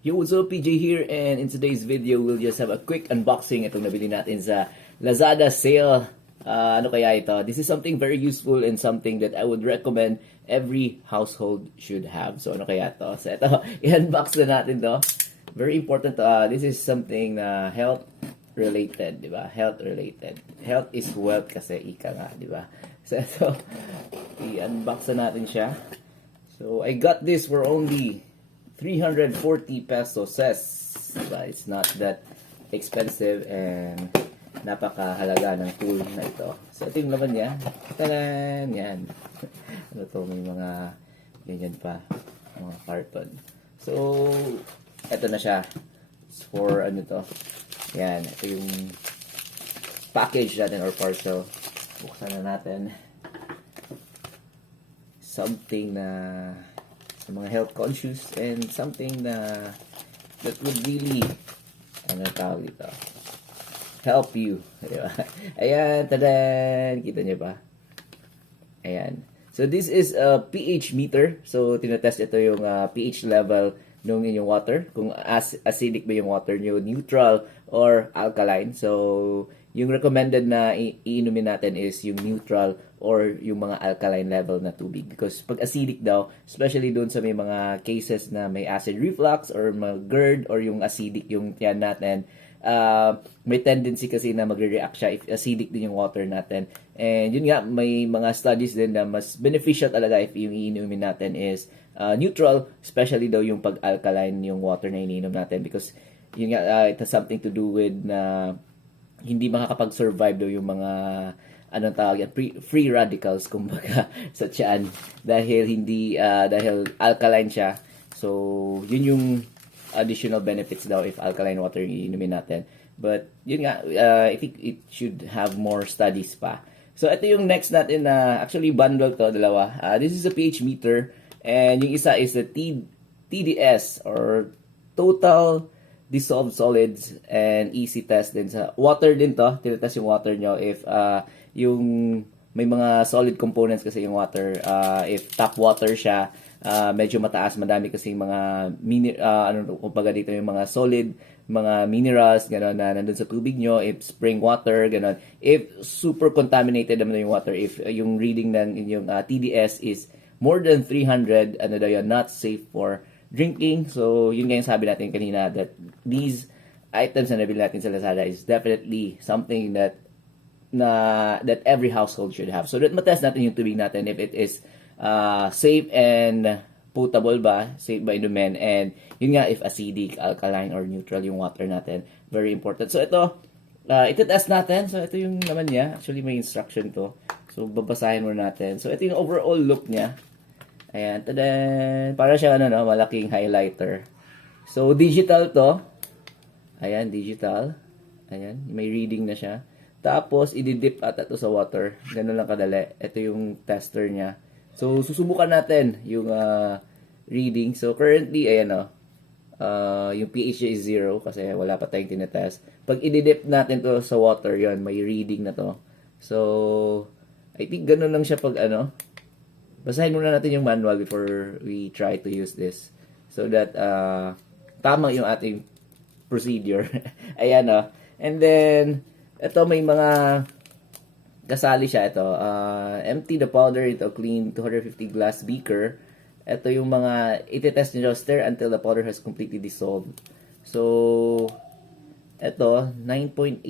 Yo, what's up? PJ here, and in today's video, we'll just have a quick unboxing itong nabili natin sa Lazada sale. Ano kaya ito? This is something very useful and something that I would recommend every household should have. So ano kaya ito? So ito, i-unbox na natin to. Very important. This is something na health related, di ba? Health related. Health is wealth kasi ika nga, di ba? So ito, i-unbox na natin siya. So I got this for only 340 pesos. Diba? It's not that expensive and napakahalaga ng tool na ito. So ito yung laman niya. Tadan! Yan. Ano to? May mga ganyan pa. Mga carton. So, ito na siya. It's for ano to. Yan. Ito yung package natin or parcel. Buksan na natin. Something na sa mga health conscious and something na that would really ano tawag dito, help you, diba? Ayan, tadan, kita niyo ba? Ayan, so this is a pH meter. So tinatest ito yung pH level ng inyong water, kung acidic ba yung water nyo, neutral or alkaline. So yung recommended na iinumin natin is yung neutral or yung mga alkaline level na tubig. Because pag acidic daw, especially doon sa may mga cases na may acid reflux or GERD or yung acidic yung tiyan natin, may tendency kasi na magre-react siya if acidic din yung water natin. And yun nga, may mga studies din na mas beneficial talaga if yung iinumin natin is neutral, especially daw yung pag alkaline yung water na iniinom natin. Because yun nga, it has something to do with na hindi makakapag-survive daw yung mga anong tawag yan, free radicals kumbaga sa tiyan dahil hindi dahil alkaline siya. So yun yung additional benefits daw if alkaline water yung inumin natin. But yun nga, I think it should have more studies pa. So ito yung next natin na actually bundle to, dalawa. This is a pH meter and yung isa is a TDS or total dissolved solids and easy test din sa water din to. Tinatest yung water nyo if yung may mga solid components kasi yung water. If tap water siya, medyo mataas, madami kasi yung mga kumbaga dito yung mga solid, mga minerals, gano'n na nandun sa tubig nyo. If spring water, gano'n. If super contaminated naman yung water, if yung reading ng inyong TDS is more than 300, ano daw yun, not safe for drinking. So, yun nga yung sabi natin kanina that these items na nabili natin sa Lazada is definitely something that every household should have. So, that matest natin yung tubig natin if it is safe and potable ba, safe ba inumin, and yun nga if acidic, alkaline, or neutral yung water natin. Very important. So, ito, ito-test natin. So, ito yung naman niya. Actually, may instruction to. So, babasahin muna natin. So, ito yung overall look niya. Ayan, tadan! Para siya malaking highlighter. So, digital to. Ayan, digital. Ayan, may reading na siya. Tapos, ididip ata to sa water. Ganun lang kadali. Ito yung tester niya. So, susubukan natin yung reading. So, currently, ayan yung pH niya is 0 kasi wala pa tayong tinetest. Pag ididip natin to sa water, yon may reading na to. So, I think ganun lang siya pag basahin muna natin yung manual before we try to use this. So that tama yung ating procedure. Ayan And then, ito may mga kasali siya. Ito, empty the powder into a clean 250 glass beaker. Ito yung mga iti-test nyo. Stir until the powder has completely dissolved. So, ito, 9.18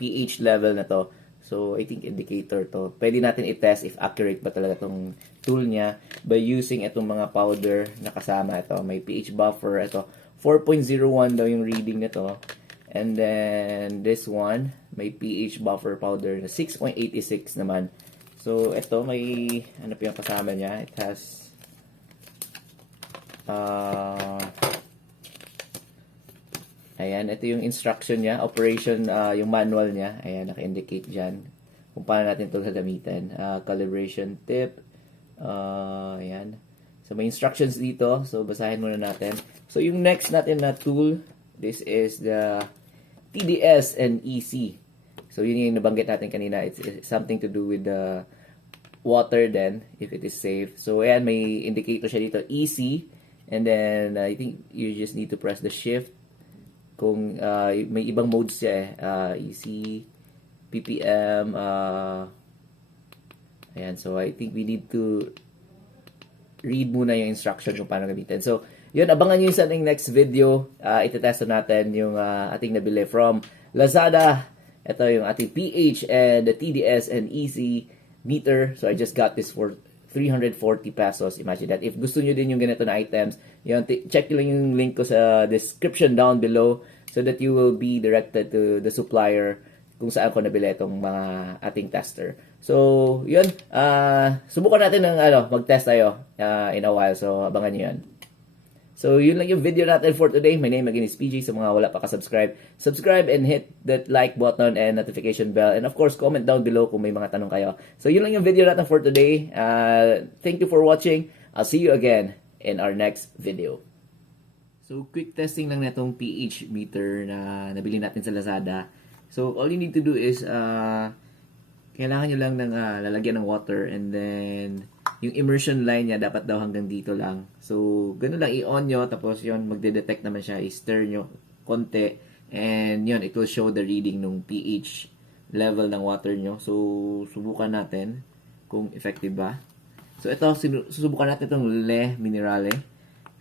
pH level na to. So, I think indicator to. Pwede natin i-test if accurate ba talaga itong tool niya by using itong mga powder na kasama. Ito, may pH buffer. Ito, 4.01 daw yung reading nito. And then, this one, may pH buffer powder na 6.86 naman. So, ito, may, ano pa yung kasama niya? It has, ayan, ito yung instruction niya, operation, yung manual niya. Ayan, naka-indicate dyan kung paano natin ito gagamitin. Calibration tip. Ayan. So, may instructions dito. So, basahin muna natin. So, yung next natin na tool, this is the TDS and EC. So, yun yung nabanggit natin kanina. It's something to do with the water then, if it is safe. So, ayan, may indicator siya dito, EC. And then I think you just need to press the shift kung may ibang modes siya eh. Easy, PPM, ayan. So I think we need to read muna yung instruction kung paano gamitin. So, yun, abangan nyo yung sa ating next video. Itetest natin yung ating nabili from Lazada. Ito yung ating PH and the TDS and EC meter. So, I just got this for 340 pesos. Imagine that. If gusto nyo din yung ganito na items, yun, check lang yung link ko sa description down below so that you will be directed to the supplier kung saan ko nabili itong mga ating tester. So, yun. Subukan natin ng mag-test tayo in a while. So, abangan nyo yun. So, yun lang yung video natin for today. My name again is PJ. Sa mga wala pa ka-subscribe, subscribe and hit that like button and notification bell. And of course, comment down below kung may mga tanong kayo. So, yun lang yung video natin for today. Thank you for watching. I'll see you again in our next video. So, quick testing lang na itong pH meter na nabili natin sa Lazada. So, all you need to do is, kailangan nyo lang ng lalagyan ng water and then, yung immersion line niya dapat daw hanggang dito lang. So, ganun lang, i-on nyo, tapos yun, magde-detect naman siya, i-stir nyo konti, and yun, it will show the reading ng pH level ng water nyo. So, subukan natin kung effective ba. So, ito, susubukan natin itong Le Minerale.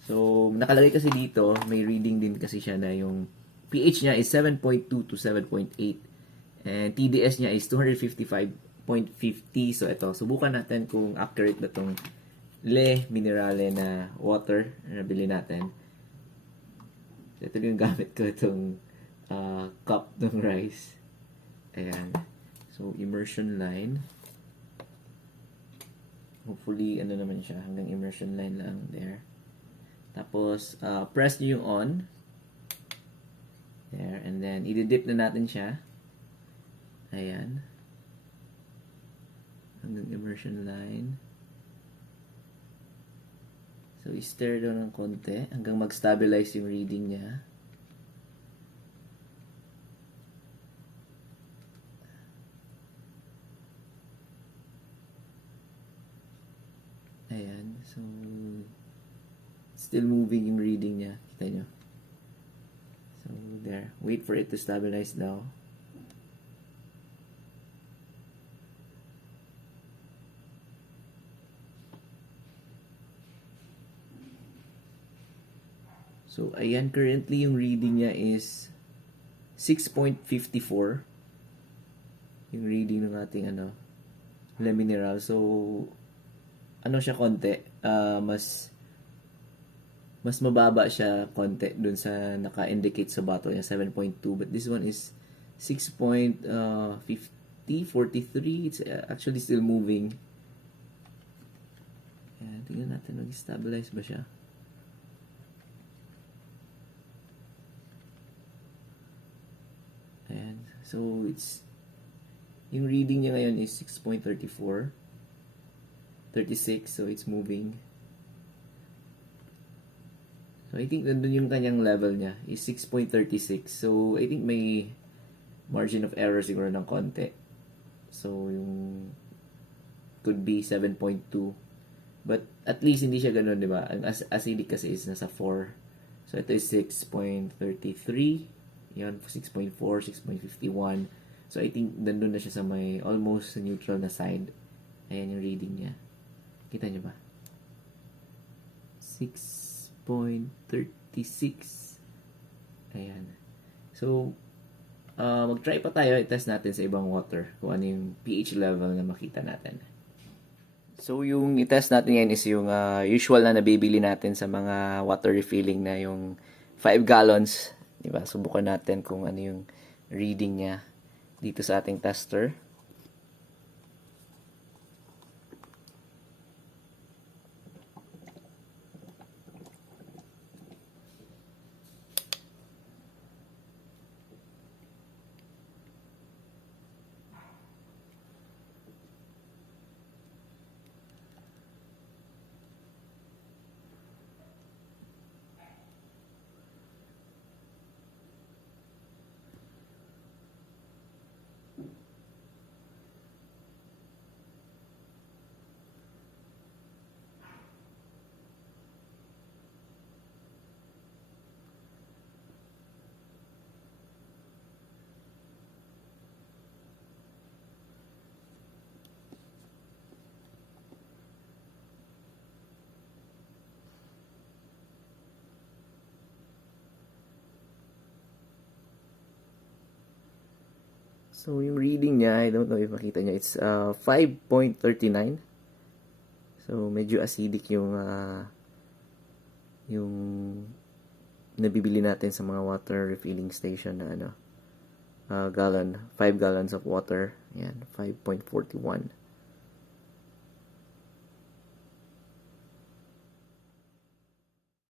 So, nakalagay kasi dito, may reading din kasi siya na yung pH niya is 7.2 to 7.8. And TDS niya is 255.50. So, ito. Subukan natin kung accurate na itong Le Minerale na water na nabili natin. So, ito yung gamit ko itong cup ng rice. Ayan. So, immersion line. Hopefully, ano naman siya. Hanggang immersion line lang. There. Tapos, press nyo yung on. There, and then, i-dip na natin siya. Ayan. Hanggang immersion line. So, i-stir down ng konti hanggang mag-stabilize yung reading niya. Ayan. So, still moving yung reading niya. Kita nyo. So, there. Wait for it to stabilize now. So, ayan. Currently, yung reading niya is 6.54. Yung reading ng ating, Le Mineral. So, siya konti. Mas mababa siya konti dun sa naka-indicate sa bottle niya, 7.2. But this one is 6.50, 43. It's actually still moving. Ayan, tingnan natin, mag-stabilize ba siya? Ayan. So, yung reading niya ngayon is 6.34. 36, so it's moving. So, I think nandun yung kanyang level niya is 6.36. So, I think may margin of error siguro ng konti. So, yung could be 7.2. But, at least hindi siya ganun, di ba? Ang acidic kasi is nasa 4. So, ito is 6.33. Yan, 6.4, 6.51. So, I think nandun na siya sa may almost neutral na side. Ayan yung reading niya. Kita niyo ba? 6.36. Ayan. So, mag-try pa tayo. I-test natin sa ibang water kung ano yung pH level na makita natin. So, yung i-test natin ngayon is yung usual na nabibili natin sa mga water refilling na yung 5 gallons. Diba? Subukan natin kung ano yung reading niya dito sa ating tester. So, yung reading niya, I don't know if makita niya, it's 5.39. So, medyo acidic yung nabibili natin sa mga water refilling station na 5 gallons of water. Yan, 5.41.